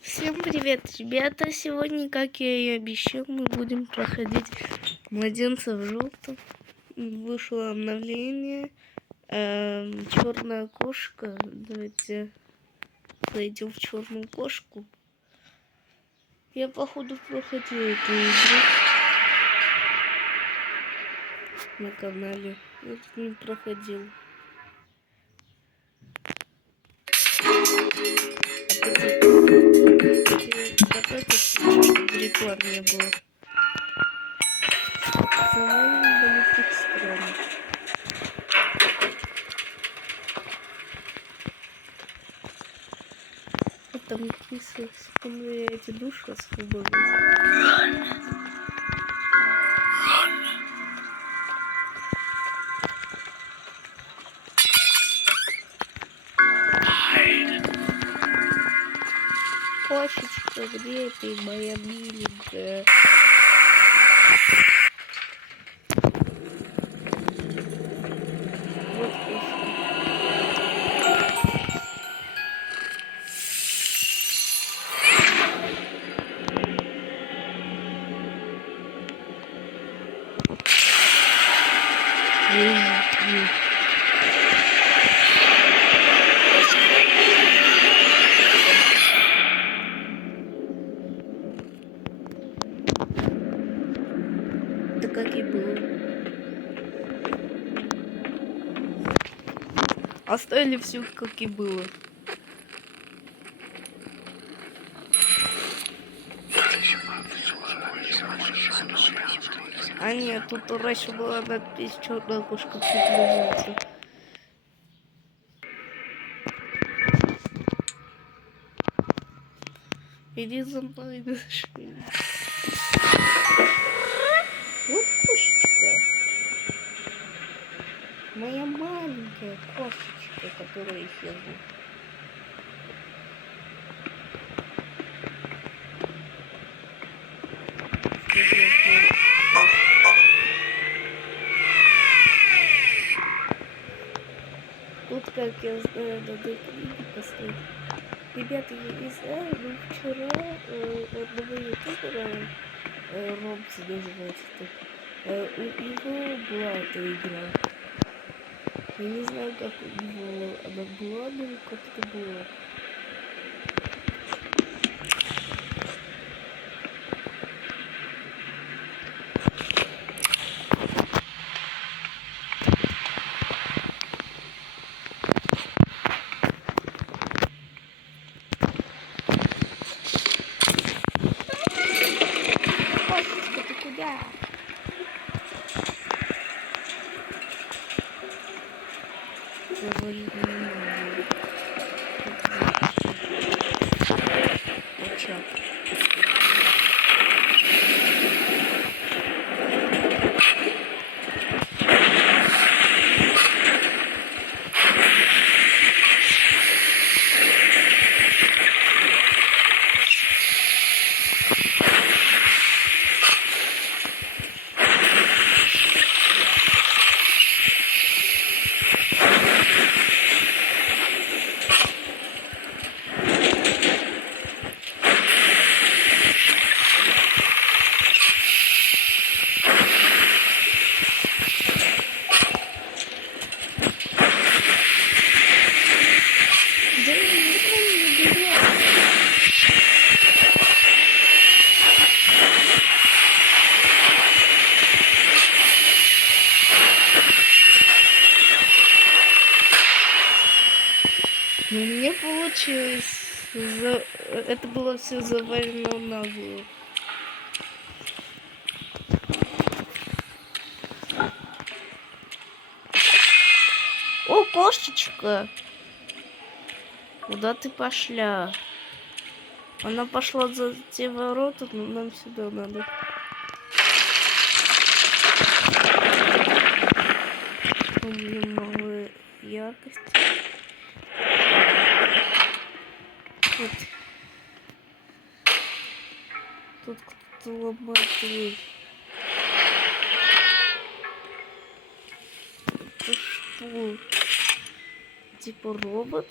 Всем привет, ребята! Сегодня, как я и обещал, мы будем проходить младенца в желтом. Вышло обновление. Черная кошка. Давайте зайдем в черную кошку. Я, походу, проходил эту игру на канале. Я тут не проходил. Давайте, чтобы реклам не было. За нами были тут страны. Там кисы, секунду, я эти души освобожу. Кошечка, где ты, моя миленькая? Вот кошка. Да как и было. Оставили все как и было. А нет, тут раньше была надпись «Черная кошка приближается». Иди за мной, души. Вот кошечка. Моя маленькая кошечка, которая исчезла. Тут, как я знаю, надо книги поставить. Ребята, я не знаю, но вчера одного ютубера, Ромс называется так, у него была эта игра. Я не знаю, как у него она была, но как-то было. Кошечка, ты куда? Говорит, не надо. Чат. Но мне получилось. Это было все заварено нагло. О, кошечка! Куда ты пошла? Она пошла за те ворота, но нам сюда надо. У меня мало яркости. Вот. Тут кто-то ломает дверь. Это что? Типа робот?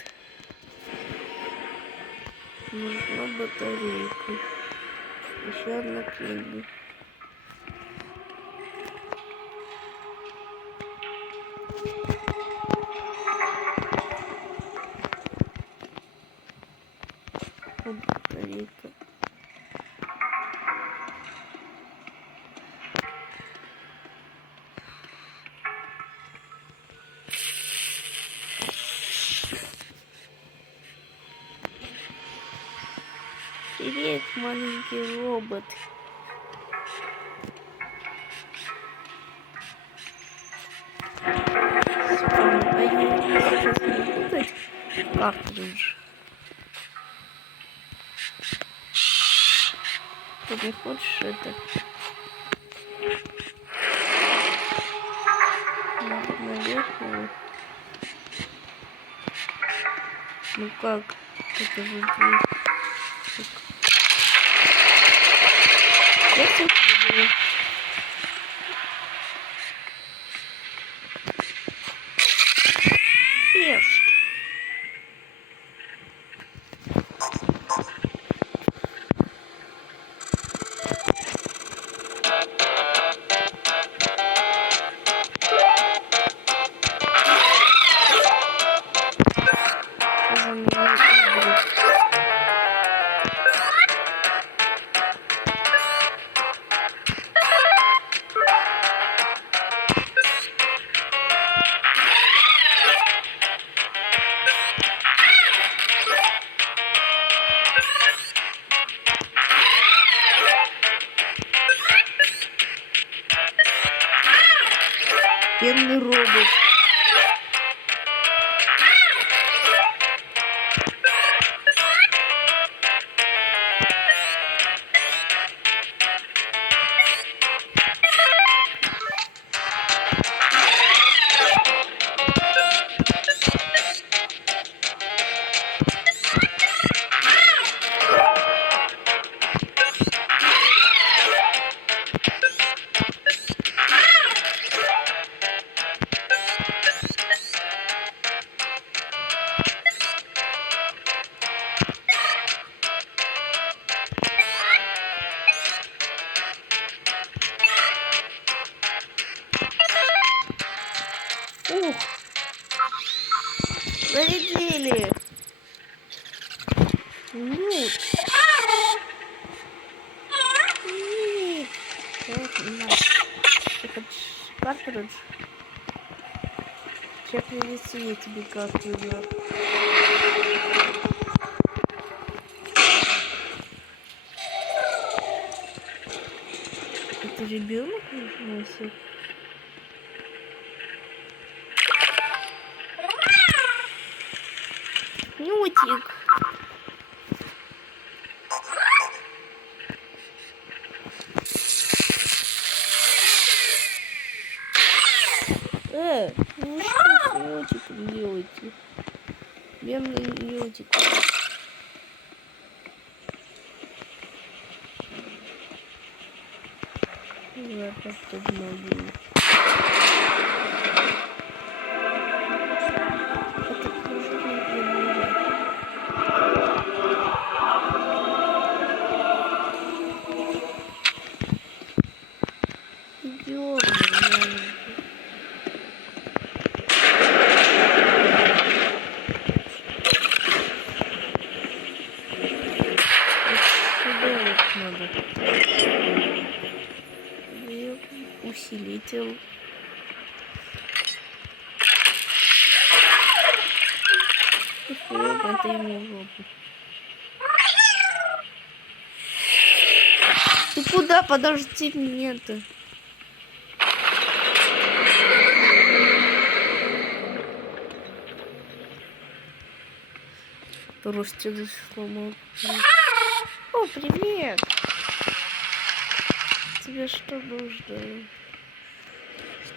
Нужна батарейка. Еще одна книга. Вот батарейка. Привет, маленький робот. А я сейчас не путать картридж. Ты не хочешь это? Надо наверху. Ну как? Это же дверь. Я все понял. Ешь. Бедный робот. Ух! Залетели! Нет! Нет! Ты хочешь картридж? Сейчас принесу я тебе картридж. Это ребенок носит? Нютик. Ну что с нютиком делаете? Бедный нютик. Я просто могу. Это кружение для меня. Идём, маленький. Сюда вот надо. И усилитель. Это ему в жопу. Ты куда? Подожди меня-то. Ростя сломал. О, привет! Тебе что нужно?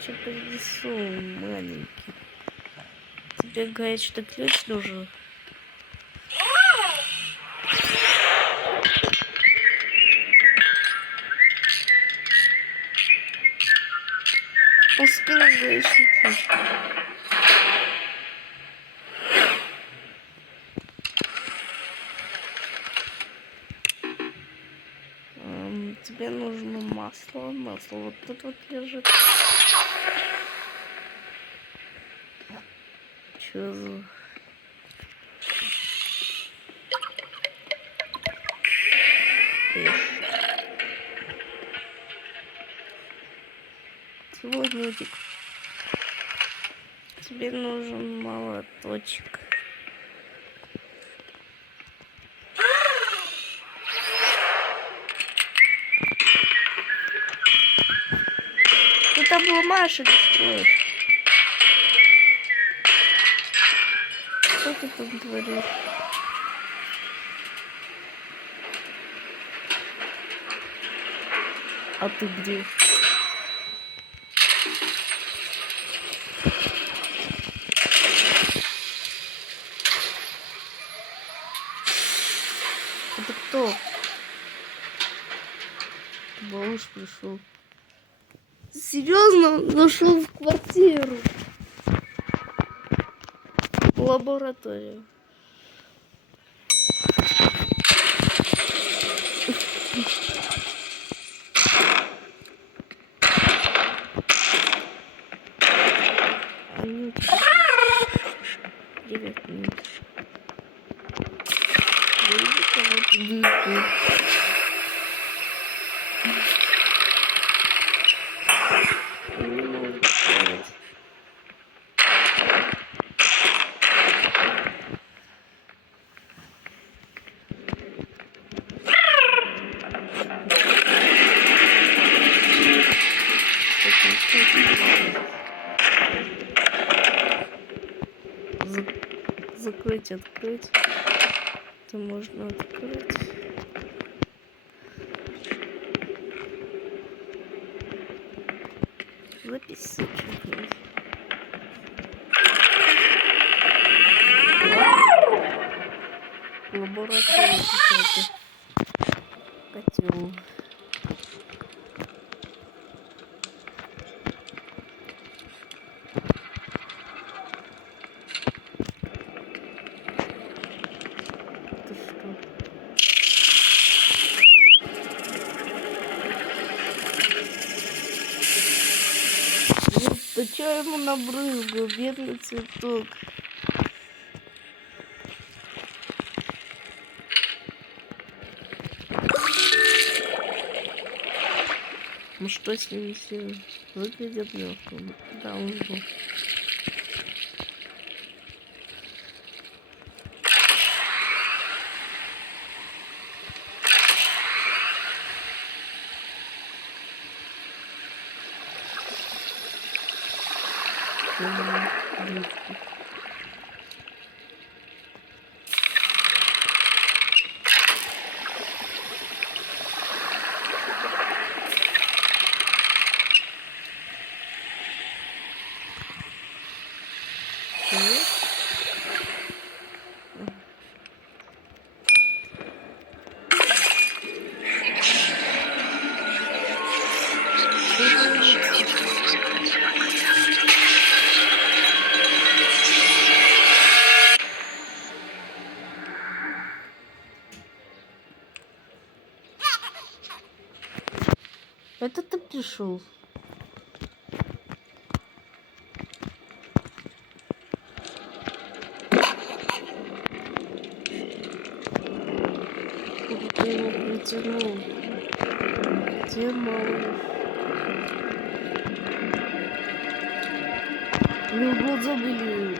Что принесу, маленький? Тебе говорят, что ключ нужен. Он скинул гаечный ключ. Тебе нужно масло. Масло вот тут вот лежит. Чё за... Сегодня тебе нужен молоточек. Ты там ломаешь или строишь? Что ты там творишь? А ты где? Это кто? Малыш пришел. Серьезно? Он зашел в квартиру. В лабораторию. Анютка. Привет, Анютка. Выйди кого-то дырку. Не могу вставить. Закрыть, открыть. Это можно открыть. Записывать. Лаборатория какая-то. Котел. Это что? Да чё ему набрызгал, бедный цветок? Ну что с ним все выглядит мертвым? Да, он был. Это ты пришел? Куда ты его притянул? Где малыш? У него глаза были...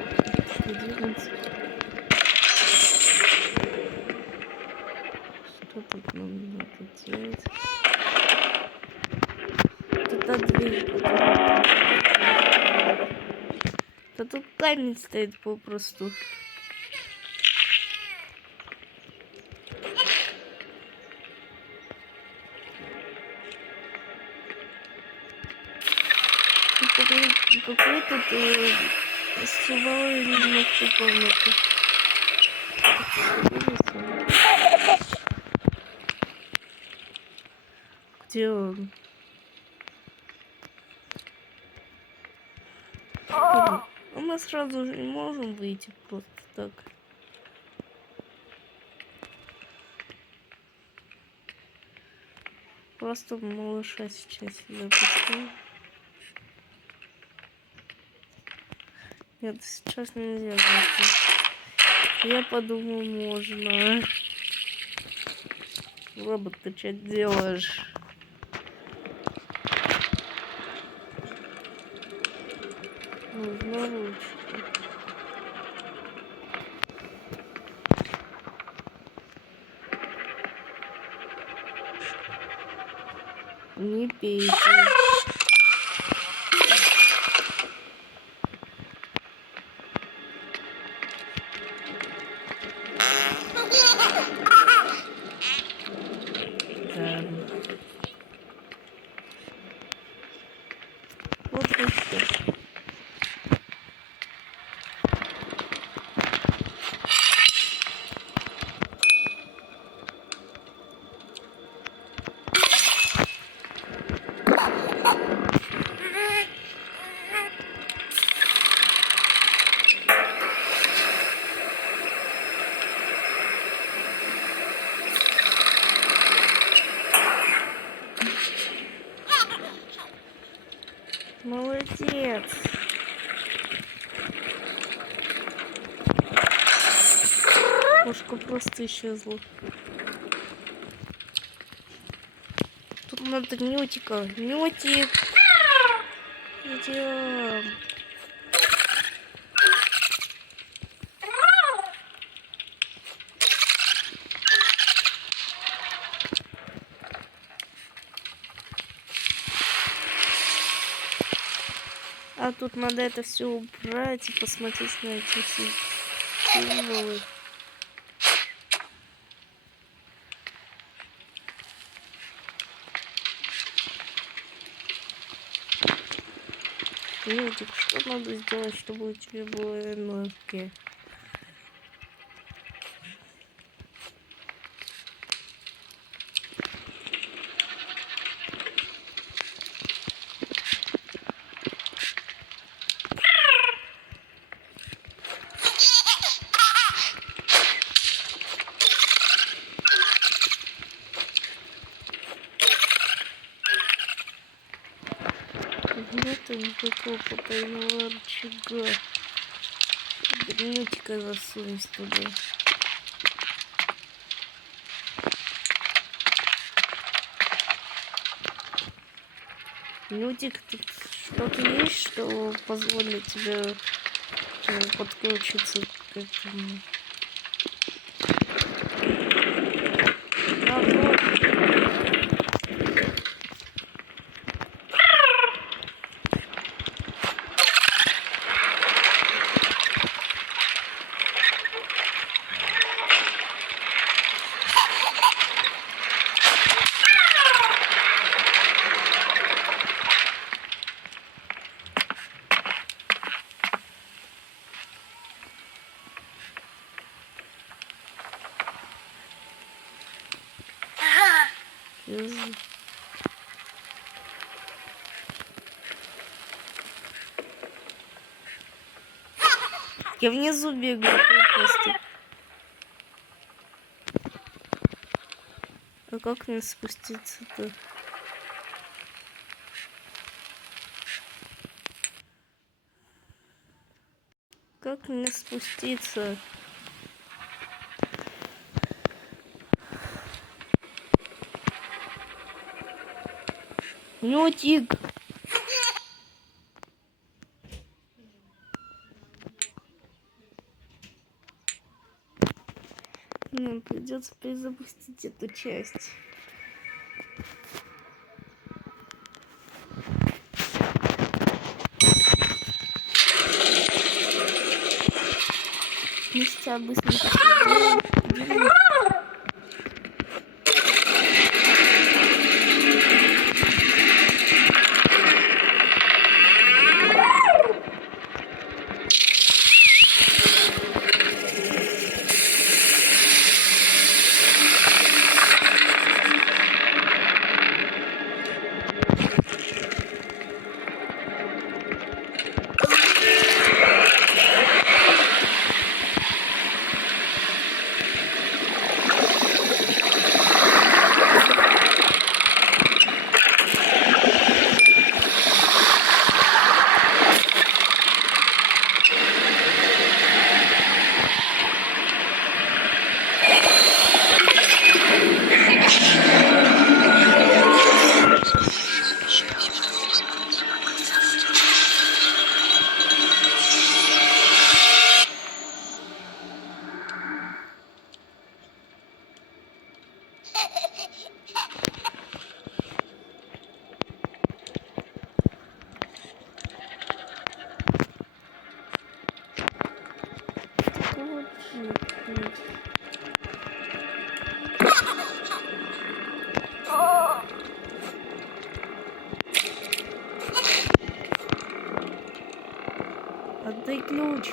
Что тут нам надо делать? Это дверь. Да тут камень стоит попросту. Какой тут сувал немножко комнаты. Где он? А мы сразу же не можем выйти просто так. просто малыша сейчас запущу. Нет, сейчас нельзя зайти. Я подумал, можно. Робот, ты что делаешь? Нужна ручка. Не пейте. Да. Вот и все. Молодец. Кошка просто исчезла. Тут надо Нютика. Нютик. Идем. А тут надо это все убрать и посмотреть на эти символы. Нютик, что надо сделать, чтобы у тебя было энергия? Нету никакого потайного рычага. Нютика засунуть туда. Нютик, тут что-то есть, что позволит тебе подключиться к этому? Я внизу бегаю просто. А как мне спуститься-то? Как мне спуститься? Нютик! Нам придется перезапустить эту часть. Мистя быстренько. ключ.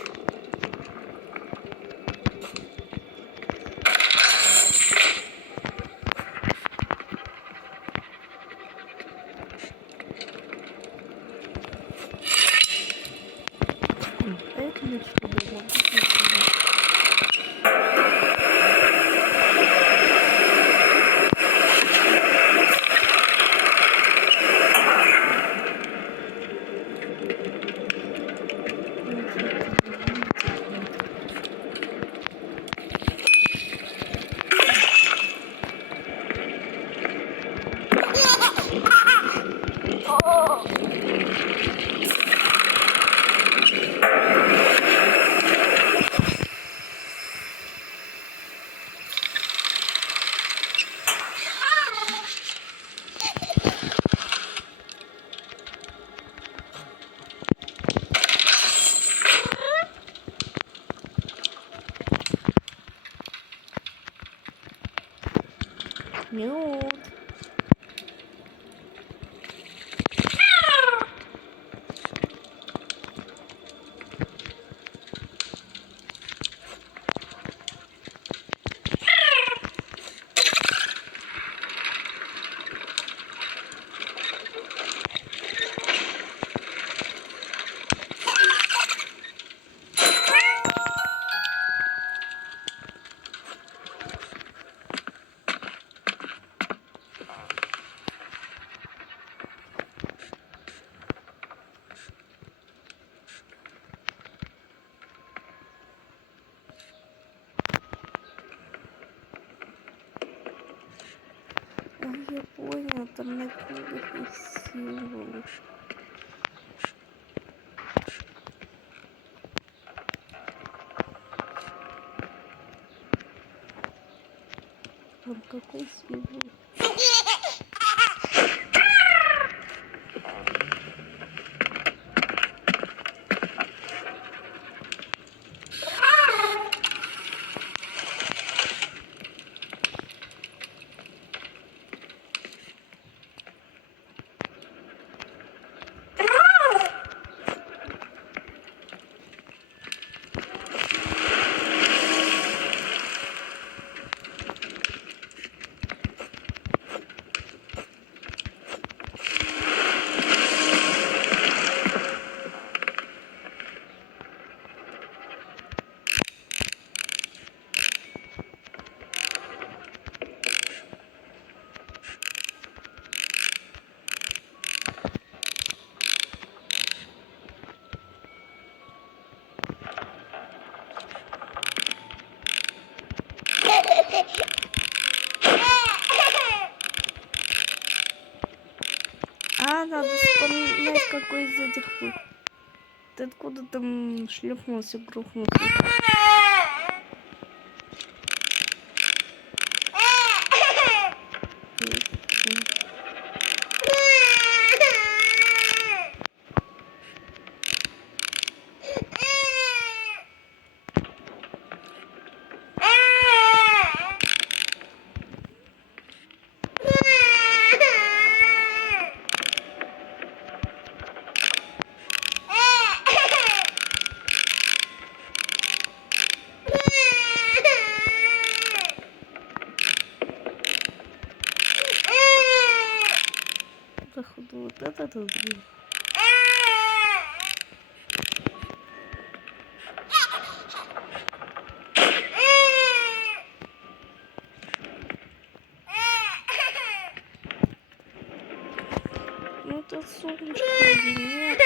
Это ключ туда могу. Нют. Я понял, там на книгах есть символы. Там какой символ? Надо вспоминать, какой из этих был. Ты откуда там шлепнулся, грохнулся? Походу, вот это тут. Ну тут солнышко вроде нет.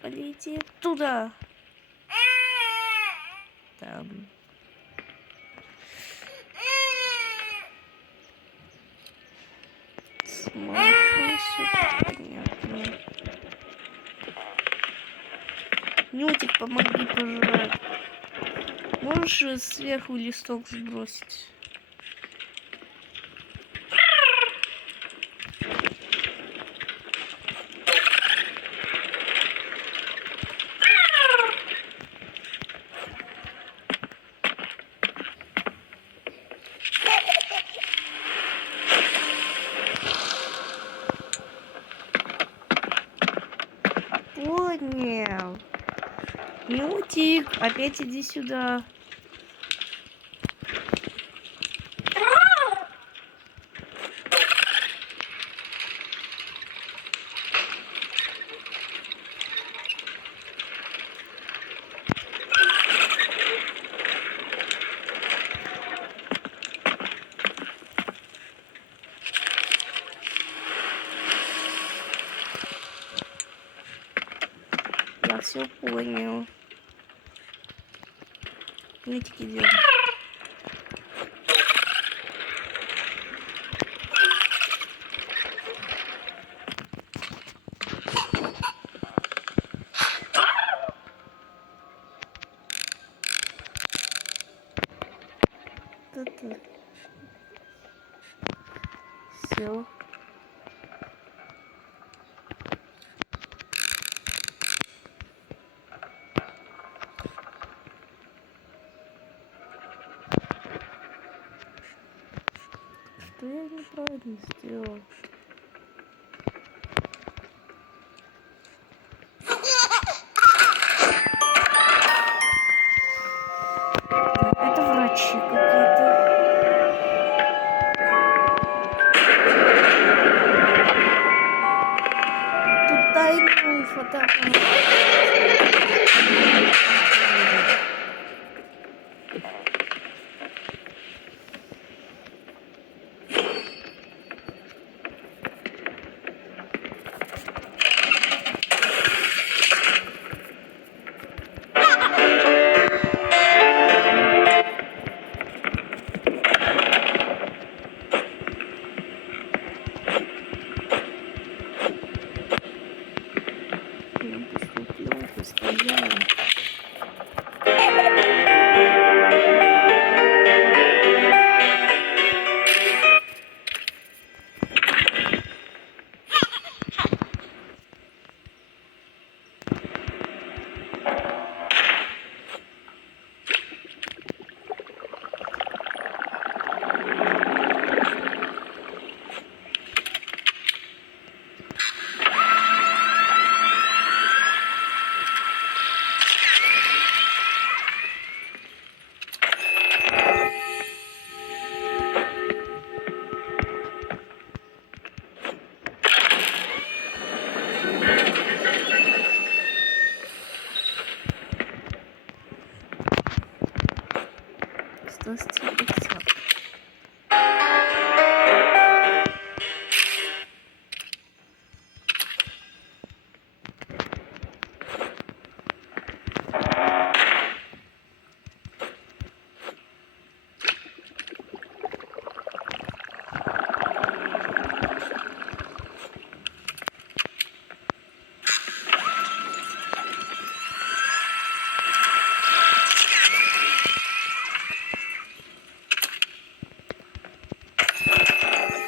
Полетим туда. Там. Смотрим, все понятно. Нютик, помоги пожрать. Можешь сверху листок сбросить? Понял. Мютик, опять иди сюда. Я все понял. Мютик, идем. Все. Что я неправильно сделал? Это врачи какие-то. Тут тайный фотоаппарат. Я поступил, постоянно. Здравствуйте, рюкзак.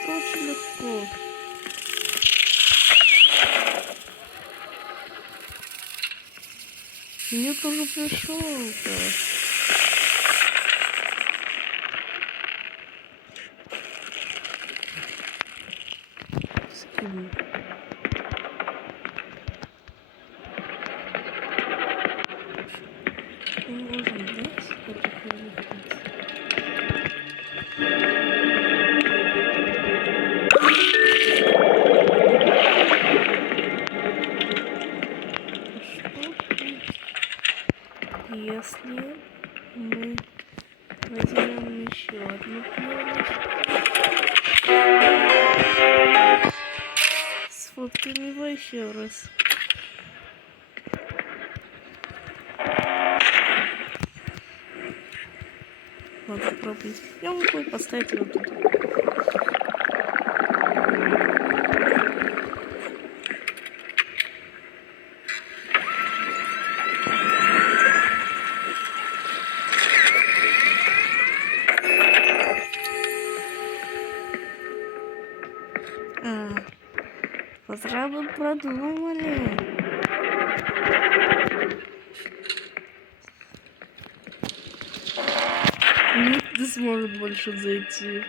Очень легко. Мне тоже пришел. Скину. Мы можем дать это перелететь. Если мы возьмем еще одну пленочку, сфоткаем его еще раз. Надо пробить съемку и поставить его тут. Разрабы продумали. Ник не сможет больше зайти.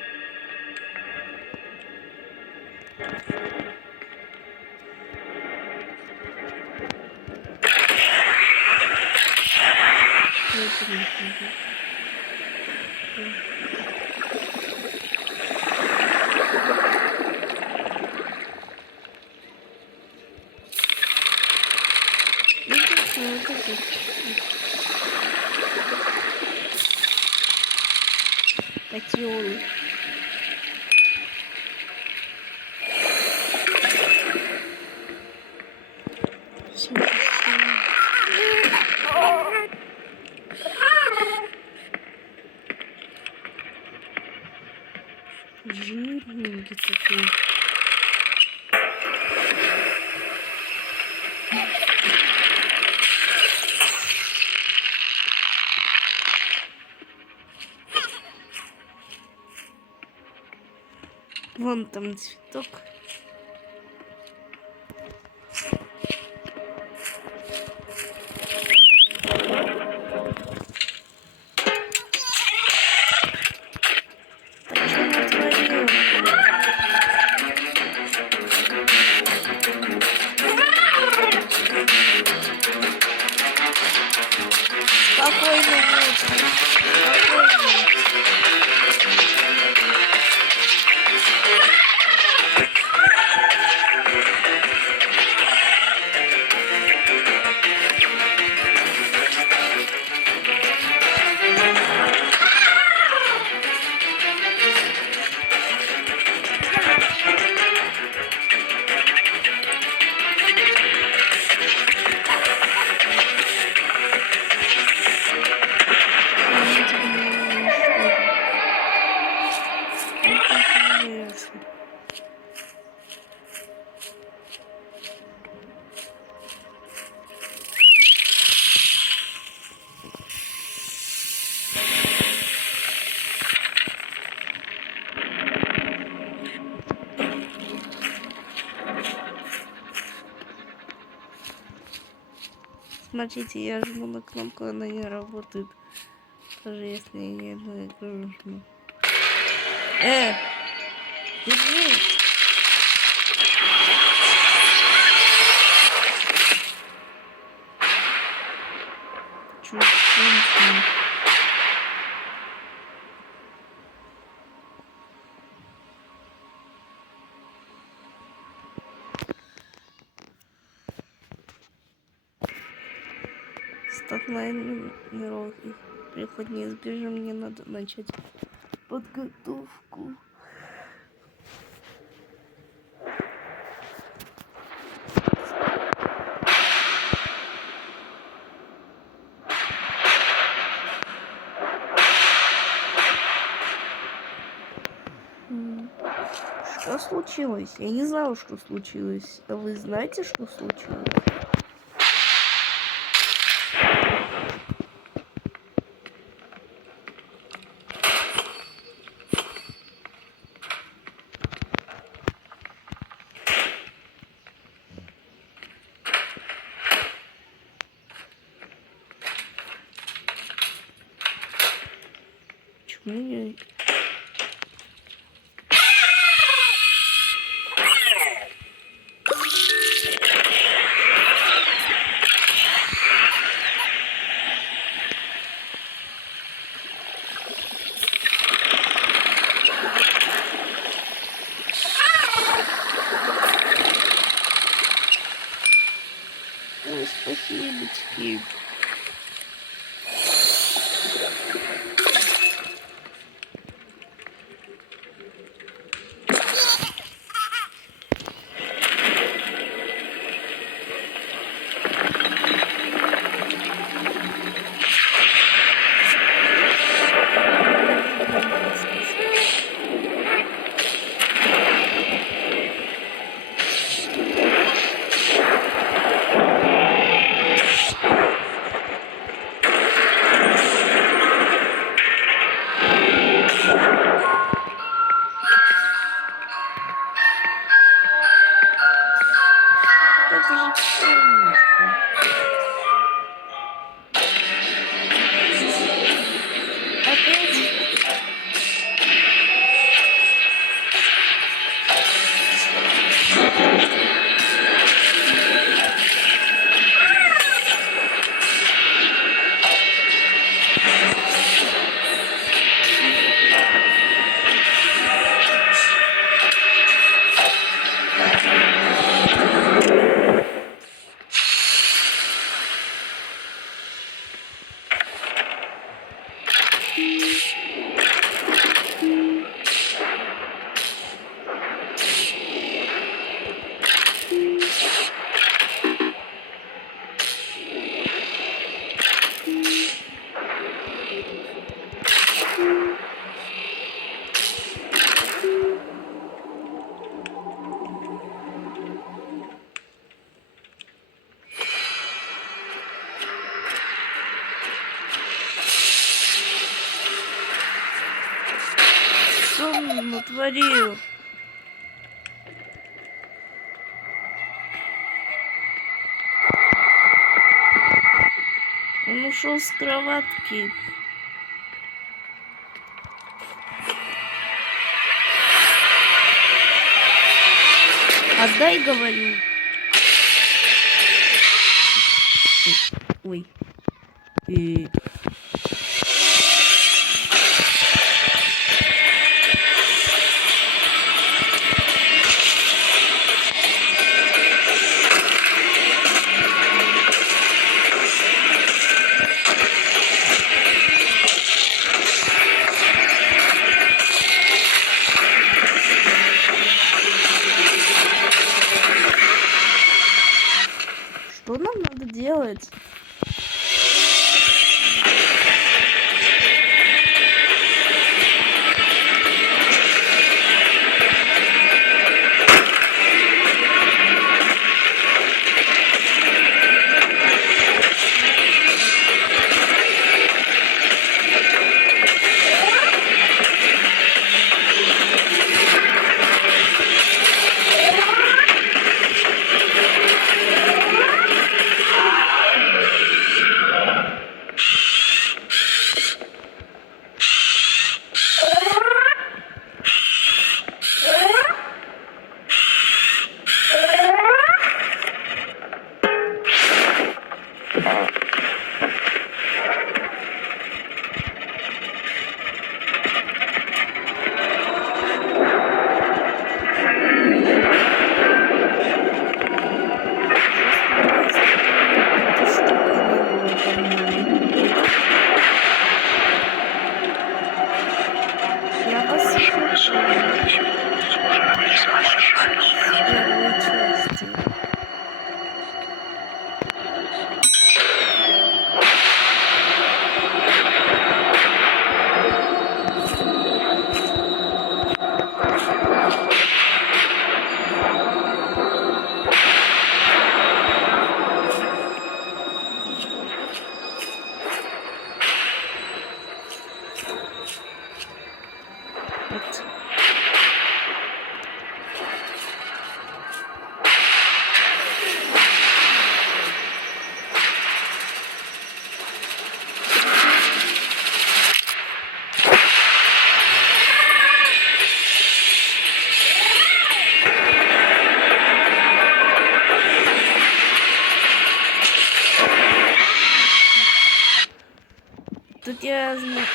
Котёл. Жирненький такой. Вон там цветок. Спокойно, Смотрите, я жму на кнопку, она не работает. Даже если я на экран жму. Держись! Чуть солнце. Статная приход неизбежно, мне надо начать подготовку. Что случилось? Я не знала, что случилось. А вы знаете, что случилось? Почему я... Ой, спасибочки. там натворил? Он ушел с кроватки. Отдай, говорю. Ой. Что нам надо делать? Тут я знаю,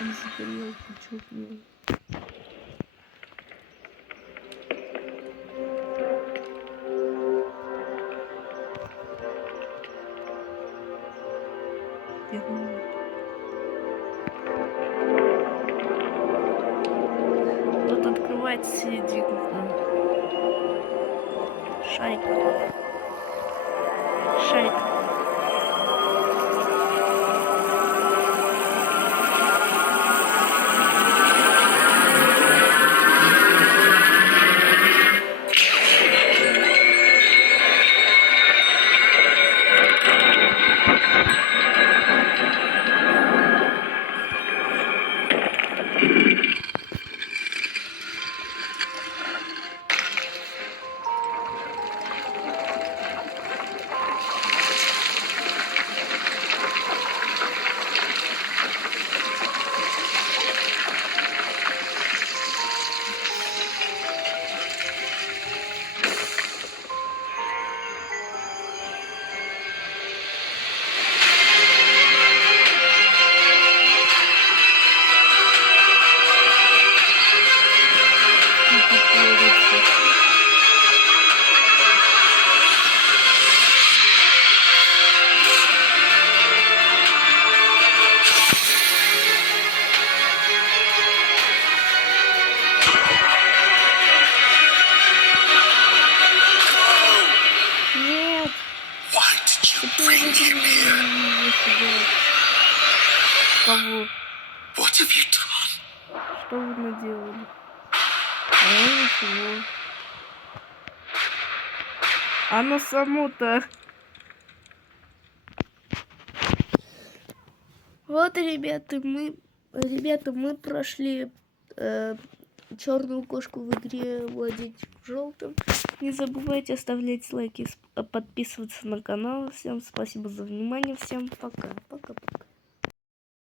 он загорел, пучок был. Тут открывается серединка. Шарик. Шарик. Почему вы не сидят? Кого? What have you done? Что вы наделали? А ничего. Оно само-то. Вот, ребята, мы прошли черную кошку в игре владеть желтым. Не забывайте оставлять лайки, подписываться на канал. Всем спасибо за внимание. Всем пока. Пока-пока.